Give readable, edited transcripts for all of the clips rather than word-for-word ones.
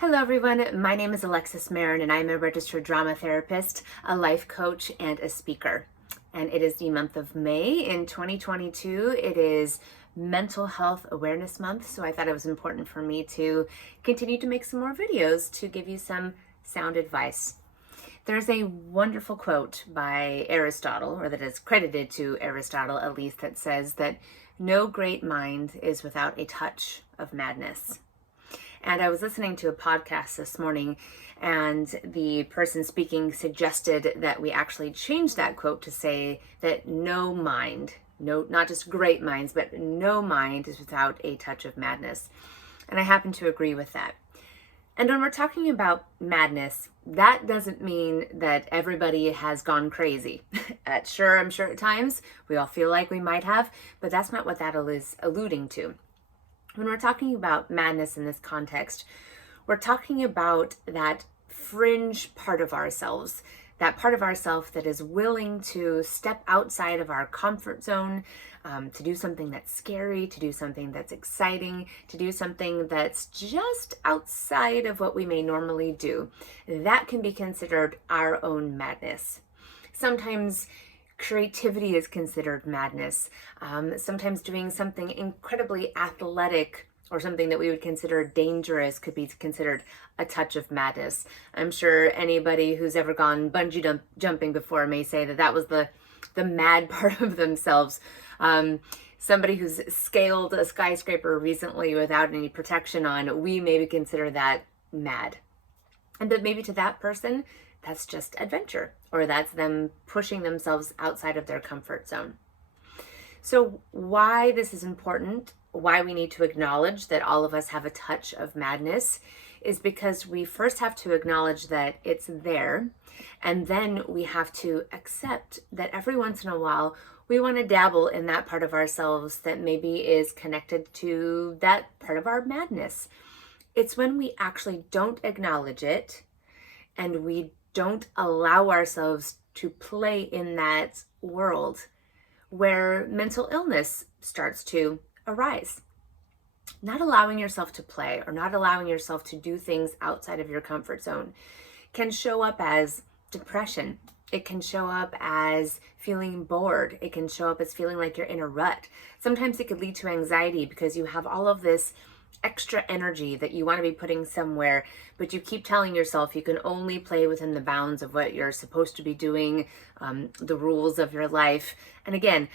Hello everyone, my name is Alexis Marin and I'm a registered drama therapist, a life coach, and a speaker. And it is the month of May in 2022. It is Mental Health Awareness Month, so I thought it was important for me to continue to make some more videos to give you some sound advice. There's a wonderful quote by Aristotle, or that is credited to Aristotle at least, that says that no great mind is without a touch of madness. And I was listening to a podcast this morning, and the person speaking suggested that we actually change that quote to say that no mind, not just great minds, but no mind is without a touch of madness. And I happen to agree with that. And when we're talking about madness, that doesn't mean that everybody has gone crazy. I'm sure at times we all feel like we might have, but that's not what that is alluding to. When we're talking about madness in this context, we're talking about that fringe part of ourselves, that part of ourselves that is willing to step outside of our comfort zone, to do something that's scary, to do something that's exciting, to do something that's just outside of what we may normally do. That can be considered our own madness. Sometimes creativity is considered madness. Sometimes doing something incredibly athletic or something that we would consider dangerous could be considered a touch of madness. I'm sure anybody who's ever gone bungee jumping before may say that that was the mad part of themselves. Somebody who's scaled a skyscraper recently without any protection on, we maybe consider that mad. And but maybe to that person, that's just adventure, or that's them pushing themselves outside of their comfort zone. So why this is important, why we need to acknowledge that all of us have a touch of madness, is because we first have to acknowledge that it's there, and then we have to accept that every once in a while we want to dabble in that part of ourselves that maybe is connected to that part of our madness. It's when we actually don't acknowledge it and we don't allow ourselves to play in that world where mental illness starts to arise. Not allowing yourself to play or not allowing yourself to do things outside of your comfort zone can show up as depression. It can show up as feeling bored. It can show up as feeling like you're in a rut. Sometimes it could lead to anxiety because you have all of this extra energy that you want to be putting somewhere, but you keep telling yourself you can only play within the bounds of what you're supposed to be doing, the rules of your life. And again,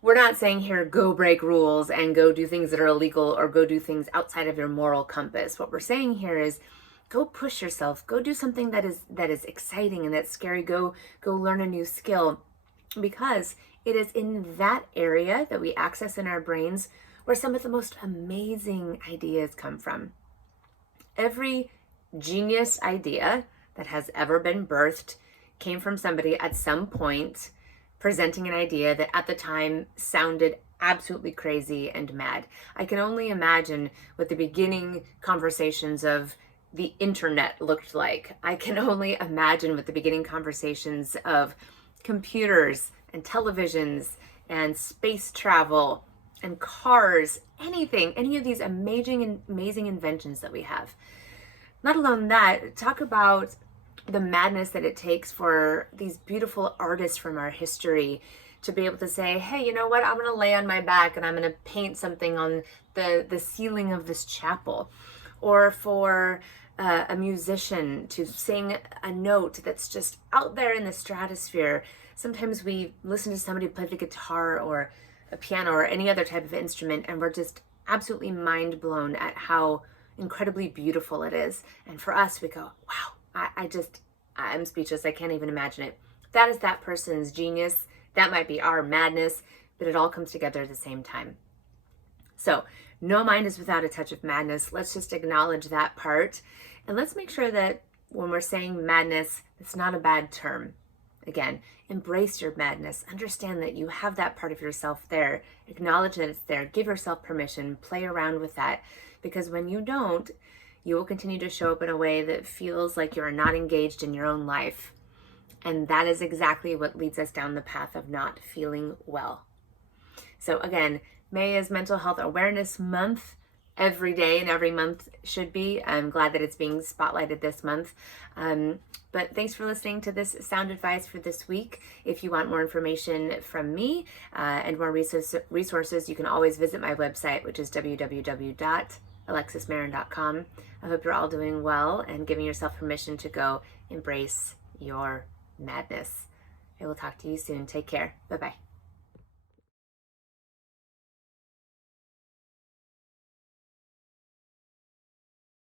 we're not saying here, go break rules and go do things that are illegal or go do things outside of your moral compass. What we're saying here is go push yourself, go do something that is exciting and that's scary, go learn a new skill, because it is in that area that we access in our brains where some of the most amazing ideas come from. Every genius idea that has ever been birthed came from somebody at some point presenting an idea that at the time sounded absolutely crazy and mad. I can only imagine what the beginning conversations of the internet looked like. I can only imagine what the beginning conversations of computers and televisions and space travel and cars, anything, any of these amazing inventions that we have. Let alone that, talk about the madness that it takes for these beautiful artists from our history to be able to say, hey, you know what, I'm going to lay on my back and I'm going to paint something on the ceiling of this chapel. Or for a musician to sing a note that's just out there in the stratosphere. Sometimes we listen to somebody play the guitar or a piano or any other type of instrument, and we're just absolutely mind blown at how incredibly beautiful it is. And for us, we go, wow, I'm speechless. I can't even imagine it. That is that person's genius. That might be our madness, but it all comes together at the same time. So no mind is without a touch of madness. Let's just acknowledge that part. And let's make sure that when we're saying madness, it's not a bad term. Again, embrace your madness. Understand that you have that part of yourself there. Acknowledge that it's there. Give yourself permission. Play around with that. Because when you don't, you will continue to show up in a way that feels like you are not engaged in your own life. And that is exactly what leads us down the path of not feeling well. So again, May is Mental Health Awareness Month. every day and every month should be. I'm glad that it's being spotlighted this month. But thanks for listening to this sound advice for this week. If you want more information from me and more resources, you can always visit my website, which is www.alexismarin.com. I hope you're all doing well and giving yourself permission to go embrace your madness. I will talk to you soon. Take care. Bye-bye.